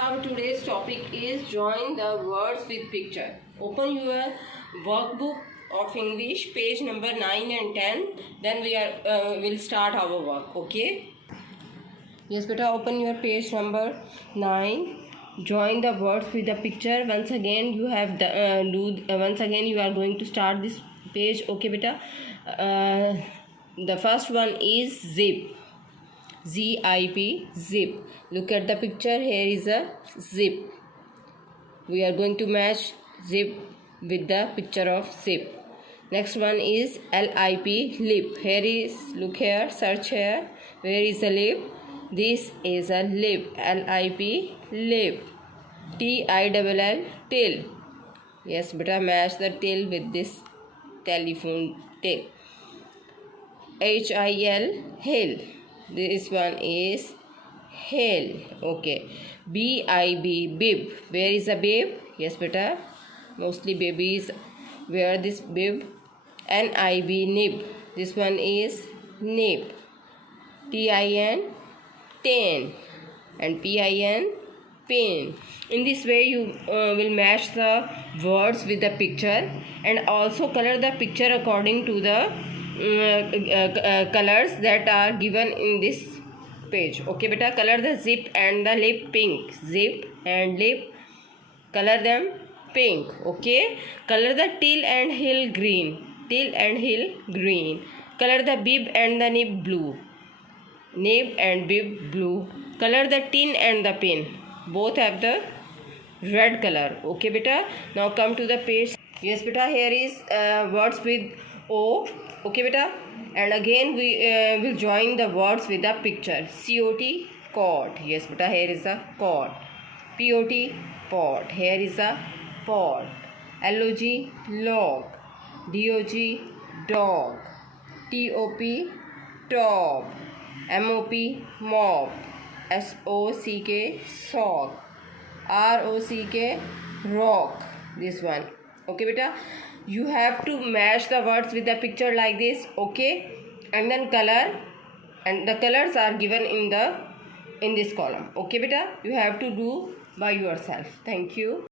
Our today's topic is join the words with picture. Open your workbook of English, page number 9 and 10. Then will start our work. Okay. Yes, beta. Open your page number 9. Join the words with the picture. Once again, you have once again you are going to start this page. Okay, beta. The first one is zip. ZIP, zip. Look at the picture. Here is a zip. We are going to match zip with the picture of zip. Next one is LIP, lip. Here is, look here, search here. Where is the lip? This is a lip. LIP, lip. TILL, till. Yes, beta, match the till with this telephone till. HIL, hill. This one is hill. Okay. BIB, bib. Where is a bib? Yes, beta. Mostly babies wear this bib. NIB, nib. This one is nib. TIN, tin. And PIN, pin. In this way, you will match the words with the picture and also color the picture according to the colors that are given in this page. Okay, beta. Color the zip and the lip pink. Zip and lip, color them pink. Okay. Color the till and hill green. Till and hill green. Color the bib and the nib blue. Nib and bib blue. Color the tin and the pin. Both have the red color. Okay, beta. Now come to the page. Yes, beta. Here is words with O. Okay, beta. And again we will join the words with the picture. COT, cot. Yes, beta. Here is a cot. POT, pot. Here is a pot. LOG, log. DOG, dog. TOP, top. MOP, mop. SOCK, sock. ROCK, rock. This one. Okay, beta. You have to match the words with the picture like this. Okay, and then color, and the colors are given in this column. Okay, beta. You have to do by yourself. Thank you.